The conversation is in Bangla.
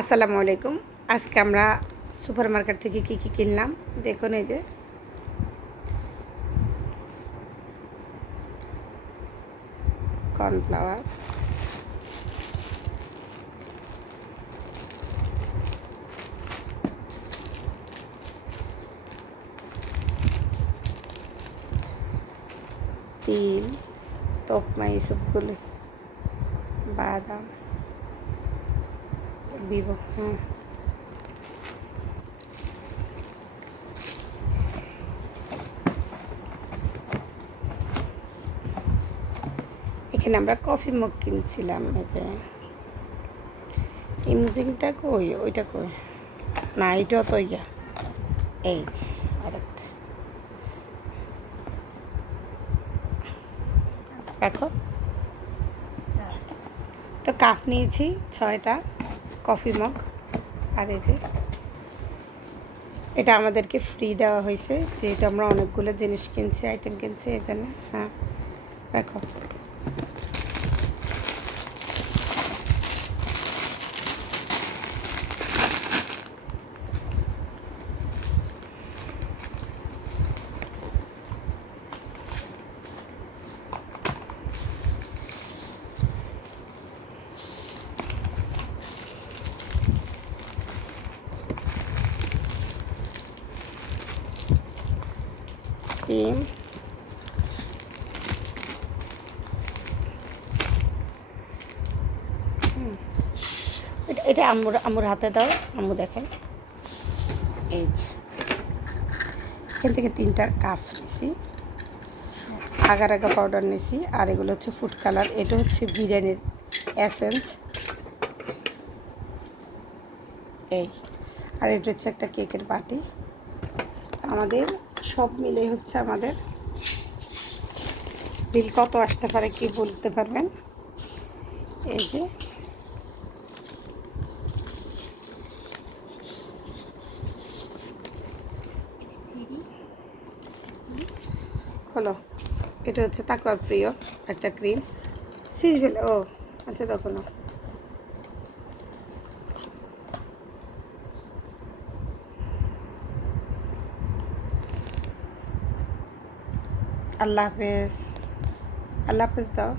আসসালামু আলাইকুম। আজকে আমরা সুপার মার্কেট থেকে কি কি কিনলাম? দেখুন এই যে। কর্নফ্লাওয়ার। তিল তকমা এইসবগুলো বাদাম। ভিভো হ্যাঁ এখানে আমরা কফি মগ কিনছিলাম, এই যে। ইমজিংটা কই? ওইটা কই? না, এইটা তো ইয়া। এই যে, আরেকটা। রাখো। তো কাপ নিয়েছি, ছয়টা। Coffee mug. আর এই যে, এটা আমাদেরকে ফ্রি দেওয়া হয়েছে। যেহেতু আমরা অনেকগুলো জিনিস কিনছি আইটেম কিনছি এখানে হ্যাঁ দেখো। হুম। এটা এটা আম্মুর হাতে দাও, আম্মু দেখেন এই যে। এখান থেকে তিনটা কাপ নিয়েছি আগার আগা পাউডার নিয়েছি আর এগুলো হচ্ছে ফুড কালার এটা হচ্ছে বিরিয়ানির অ্যাসেন্স এই। আর এটা হচ্ছে একটা কেকের পার্টি আমাদের সব মিলে হচ্ছে আমাদের। বিল কত আসতে পারে কি বলতে পারবেন? এই যে। হলো, এটা হচ্ছে তাকুয়ার প্রিয় একটা ক্রিম। সিরিয়াল ও আচ্ছা তখন আল্লাহ হাফেজ। আল্লাহ হাফেজ দাও।